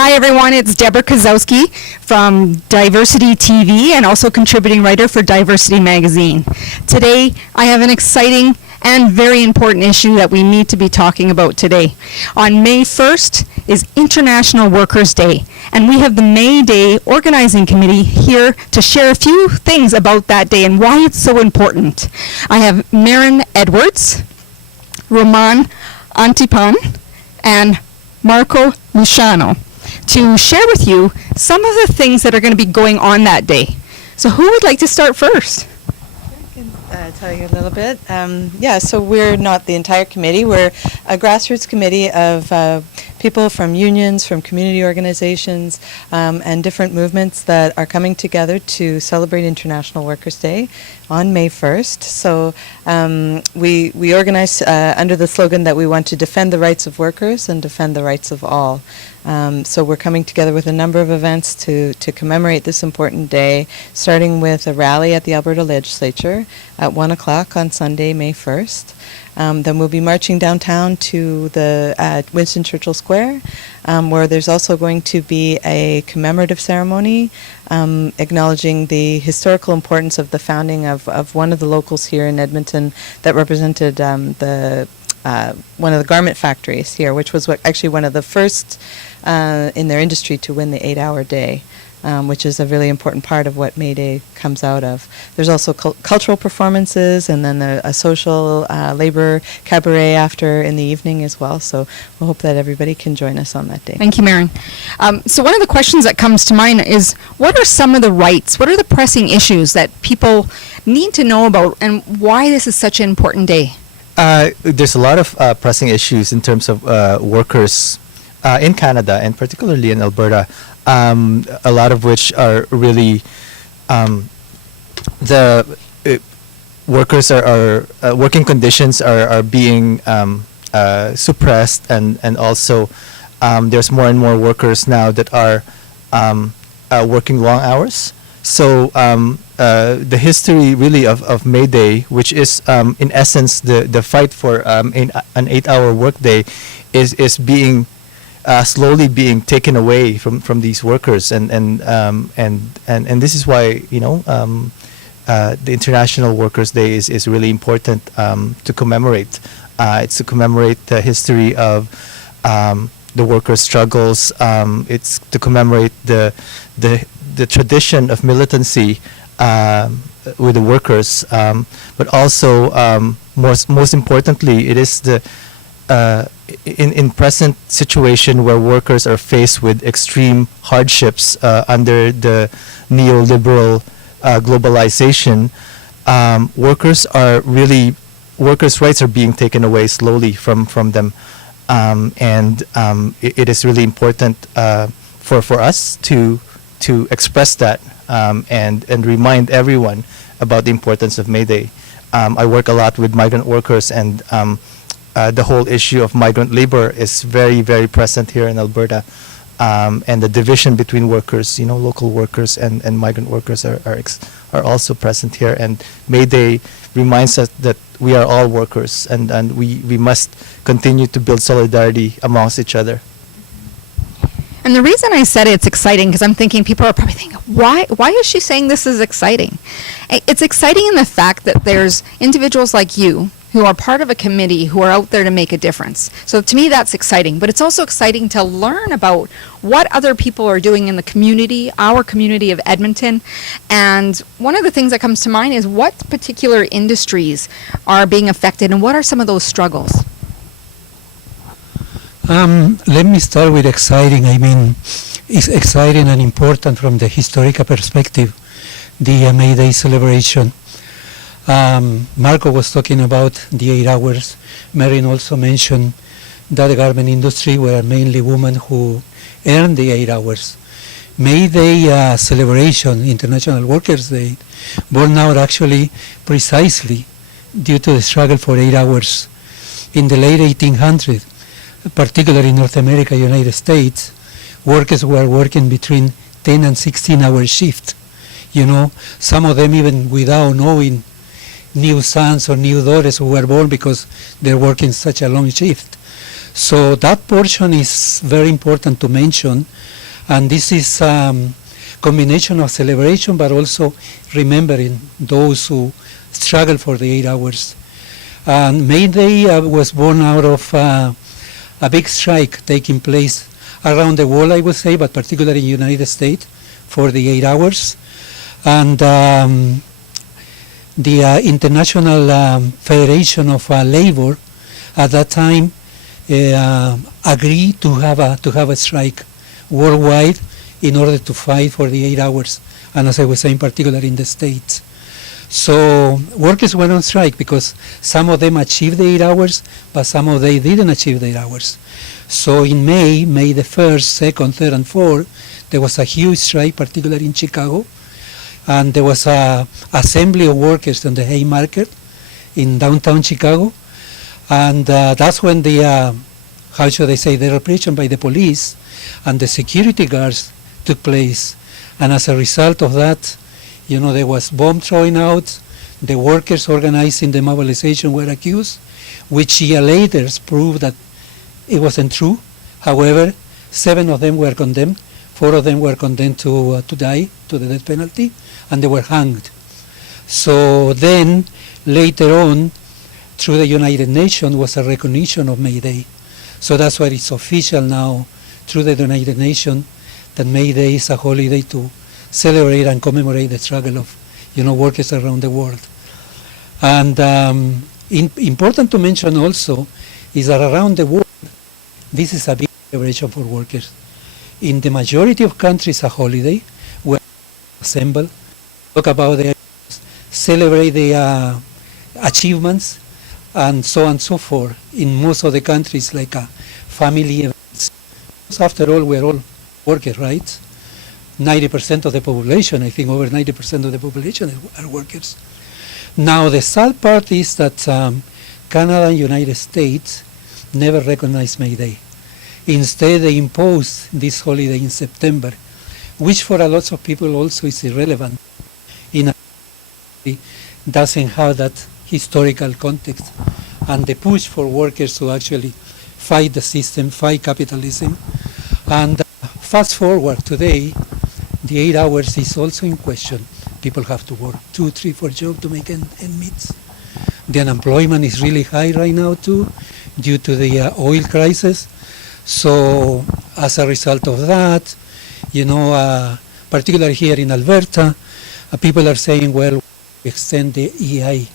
Hi everyone, it's Deborah Kozowski from Diversity TV and also contributing writer for Diversity Magazine. Today I have an exciting and very important issue that we need to be talking about today. On May 1st is International Workers' Day, and we have the May Day Organizing Committee here to share a few things about that day and why it's so important. I have Maren Edwards, Roman Antipan, and Marco Luciano to share with you some of the things that are going to be going on that day. So who would like to start first? I can tell you a little bit. So we're not the entire committee. We're a grassroots committee of people from unions, from community organizations, and different movements that are coming together to celebrate International Workers' Day on May 1st. So we organize under the slogan that we want to defend the rights of workers and defend the rights of all. So we're coming together with a number of events to commemorate this important day, starting with a rally at the Alberta Legislature at 1 o'clock on Sunday, May 1st. Then we'll be marching downtown to the Winston Churchill Square, where there's also going to be a commemorative ceremony acknowledging the historical importance of the founding of one of the locals here in Edmonton that represented one of the garment factories here, which was actually one of the first in their industry to win the 8-hour day, which is a really important part of what May Day comes out of. There's also cultural performances and then a social labor cabaret after in the evening as well. So we hope that everybody can join us on that day. Thank you, Maren. So one of the questions that comes to mind is, what are some of the rights, what are the pressing issues that people need to know about, and why this is such an important day? There's a lot of pressing issues in terms of workers in Canada and particularly in Alberta, a lot of which are really the workers are working conditions are being suppressed, and also there's more and more workers now that are working long hours. So the history really of May Day, which is in essence the fight for an 8-hour workday, is being slowly being taken away from these workers, and this is why the International Workers' Day is really important to commemorate. It's to commemorate the history of the workers' struggles. It's to commemorate the tradition of militancy with the workers, but also most importantly, it is the in present situation where workers are faced with extreme hardships under the neoliberal globalization. Workers' rights are being taken away slowly from them, and it is really important for us to express that and remind everyone about the importance of May Day. I work a lot with migrant workers, and the whole issue of migrant labor is very, very present here in Alberta, and the division between workers, local workers and migrant workers are also present here. And May Day reminds us that we are all workers, and we must continue to build solidarity amongst each other. And the reason I said it's exciting, because I'm thinking people are probably thinking, why is she saying this is exciting? It's exciting in the fact that there's individuals like you who are part of a committee who are out there to make a difference. So to me, that's exciting. But it's also exciting to learn about what other people are doing in the community, our community of Edmonton. And one of the things that comes to mind is what particular industries are being affected and what are some of those struggles? Let me start with exciting. I mean, it's exciting and important from the historical perspective, the May Day celebration. Marco was talking about the 8 hours. Maren also mentioned that the garment industry were mainly women who earned the 8 hours. May Day celebration, International Workers' Day, born out actually precisely due to the struggle for 8 hours. In the late 1800s, particularly in North America, United States, workers were working between 10 and 16-hour shifts. Some of them even without knowing new sons or new daughters who were born because they're working such a long shift. So that portion is very important to mention, and this is combination of celebration but also remembering those who struggle for the 8 hours. And May Day was born out of a big strike taking place around the world, I would say, but particularly in the United States for the 8 hours. And the International Federation of Labor at that time agreed to have a strike worldwide in order to fight for the 8 hours, and as I was saying, particularly in the States. So workers went on strike because some of them achieved the 8 hours, but some of them didn't achieve the 8 hours. So in May the 1st, 2nd, 3rd, and 4th, there was a huge strike, particularly in Chicago, and there was a assembly of workers on the Haymarket in downtown Chicago, and that's when the, how should I say, the repression by the police and the security guards took place. And as a result of that, you know, there was bomb throwing out, the workers organizing the mobilization were accused, which year later proved that it wasn't true. However, 7 of them were condemned, 4 of them were condemned to die, to the death penalty, and they were hanged. So then, later on, through the United Nations was a recognition of May Day. So that's why it's official now through the United Nations that May Day is a holiday to celebrate and commemorate the struggle of, you know, workers around the world. And important to mention also is that around the world, this is a big celebration for workers. In the majority of countries, a holiday where assemble, talk about their, celebrate their achievements, and so on and so forth. In most of the countries, like family events. After all, we're all workers, right? 90% of the population, I think over 90% of the population are workers. Now, the sad part is that Canada and United States never recognized May Day. Instead, they imposed this holiday in September, which for a lot of people also is irrelevant. In a doesn't have that historical context, and the push for workers to actually fight the system, fight capitalism. And fast forward today, the 8 hours is also in question. People have to work 2, 3, 4 jobs to make ends meet. The unemployment is really high right now too, due to the oil crisis. So as a result of that, you know, particularly here in Alberta, people are saying, well, we extend the EI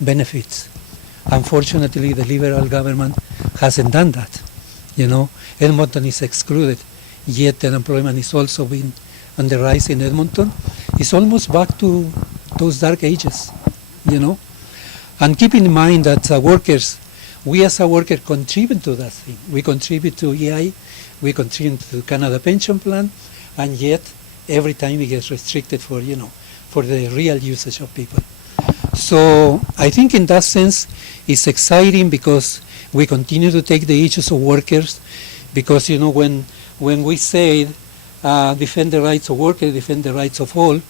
benefits. Unfortunately, the Liberal government hasn't done that. You know, Edmonton is excluded, yet the unemployment is also been on the rise in Edmonton. It's almost back to those dark ages, you know. And keep in mind that workers, we as a worker contribute to that thing. We contribute to EI, we contribute to the Canada Pension Plan, and yet every time it gets restricted for, you know, for the real usage of people. So I think in that sense it's exciting because we continue to take the issues of workers, because, you know, when we say defend the rights of workers, defend the rights of all,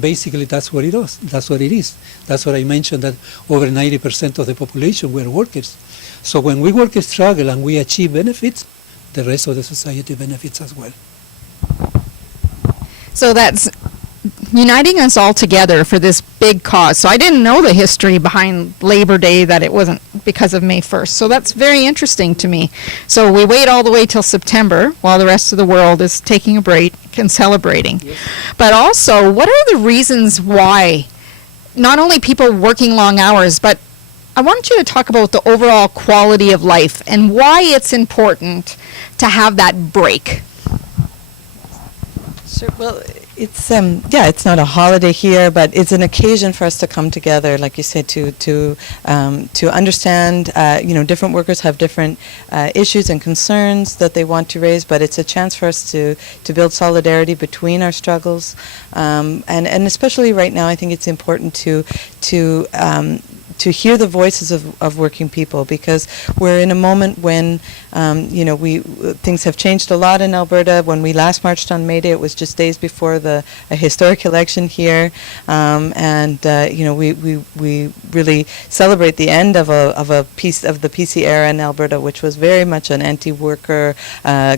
basically that's what it is. That's what it is. That's what I mentioned, that over 90% of the population were workers. So when we workers struggle and we achieve benefits, the rest of the society benefits as well. So that's uniting us all together for this big cause. So I didn't know the history behind Labor Day, that it wasn't because of May 1st. So that's very interesting to me. So we wait all the way till September while the rest of the world is taking a break and celebrating. Yes. But also, what are the reasons why not only people working long hours, but I want you to talk about the overall quality of life and why it's important to have that break. Sure. Well, it's it's not a holiday here, but it's an occasion for us to come together, like you said, to understand. Different workers have different issues and concerns that they want to raise, but it's a chance for us to build solidarity between our struggles, and especially right now, I think it's important to to hear the voices of working people, because we're in a moment when things have changed a lot in Alberta. When we last marched on May Day, it was just days before a historic election here, we really celebrate the end of a piece of the PC era in Alberta, which was very much an anti-worker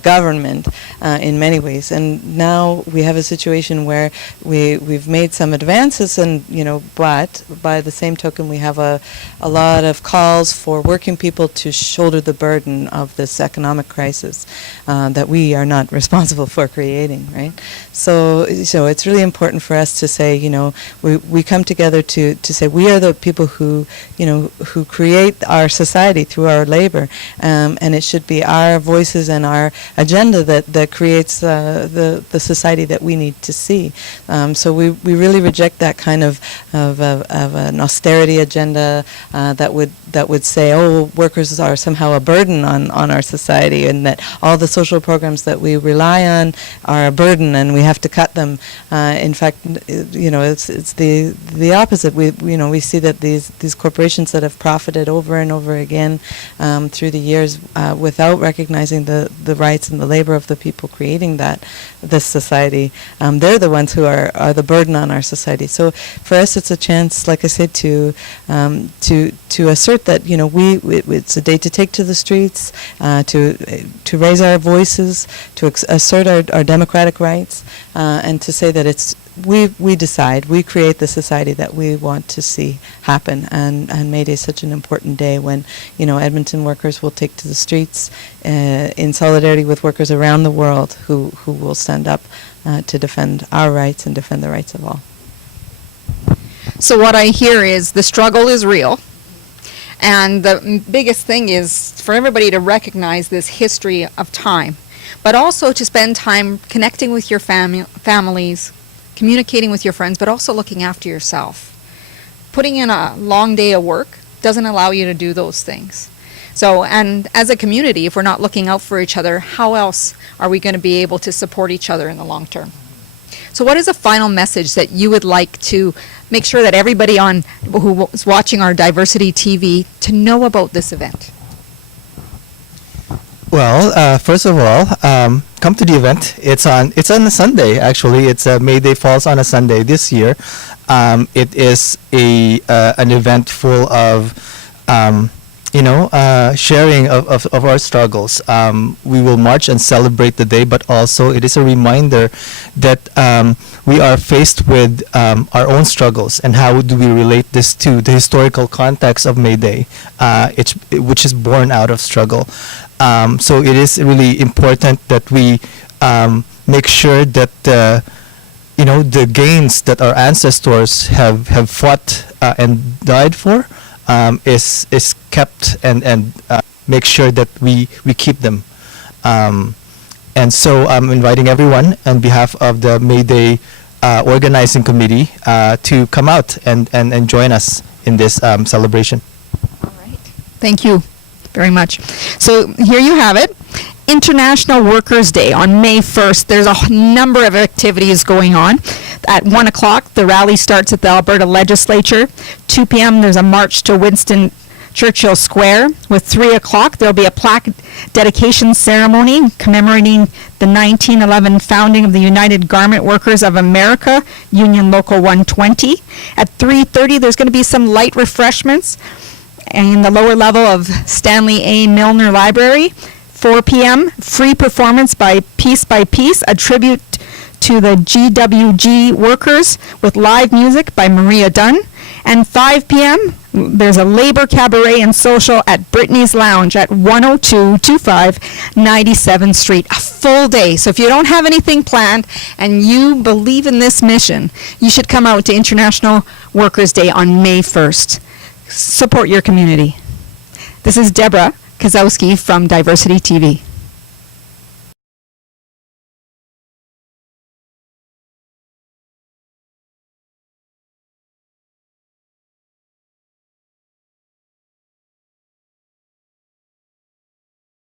government in many ways. And now we have a situation where we've made some advances, but by the same token, we have a lot of calls for working people to shoulder the burden of this economic crisis that we are not responsible for creating, right? So it's really important for us to say, we come together to say we are the people who create our society through our labor, and it should be our voices and our agenda that creates the society that we need to see. So we really reject that kind of an austerity agenda that would say, oh, workers are somehow a burden on our society, and that all the social programs that we rely on are a burden and we have to cut them. In fact, it's the opposite. We see that these corporations that have profited over and over again through the years without recognizing the rights and the labor of the people creating this society, they're the ones who are the burden on our society. So for us, it's a chance, like I said, to assert that it's a day to take to the streets, to raise our voices, to assert our democratic rights, and to say that we decide, we create the society that we want to see happen. And May Day is such an important day when Edmonton workers will take to the streets in solidarity with workers around the world who will stand up to defend our rights and defend the rights of all. So what I hear is the struggle is real. And the biggest thing is for everybody to recognize this history of time, but also to spend time connecting with your families, communicating with your friends, but also looking after yourself. Putting in a long day of work doesn't allow you to do those things. So, and as a community, if we're not looking out for each other, how else are we going to be able to support each other in the long term? So what is a final message that you would like to make sure that everybody who is watching our Diversity TV to know about this event? Well, first of all, come to the event. It's on a Sunday. Actually, May Day falls on a Sunday this year. It is an event full of sharing of our struggles. We will march and celebrate the day, but also it is a reminder that we are faced with our own struggles, and how do we relate this to the historical context of May Day, which is born out of struggle. So it is really important that we make sure that the gains that our ancestors have fought and died for is kept, and make sure that we keep them. And so I'm inviting everyone on behalf of the May Day organizing committee to come out and join us in this celebration. All right. Thank you very much. So here you have it. International Workers' Day on May 1st. There's a number of activities going on. At 1 o'clock, the rally starts at the Alberta Legislature. 2 p.m., there's a march to Winston Churchill Square. With 3 o'clock, there'll be a plaque dedication ceremony commemorating the 1911 founding of the United Garment Workers of America, Union Local 120. At 3:30, there's going to be some light refreshments in the lower level of Stanley A. Milner Library. 4 p.m., free performance by Piece, a tribute to the GWG workers with live music by Maria Dunn. And 5 p.m., there's a labor cabaret and social at Brittany's Lounge at 10225 97th Street. A full day. So if you don't have anything planned and you believe in this mission, you should come out to International Workers' Day on May 1st. Support your community. This is Deborah Kozowski from Diversity TV.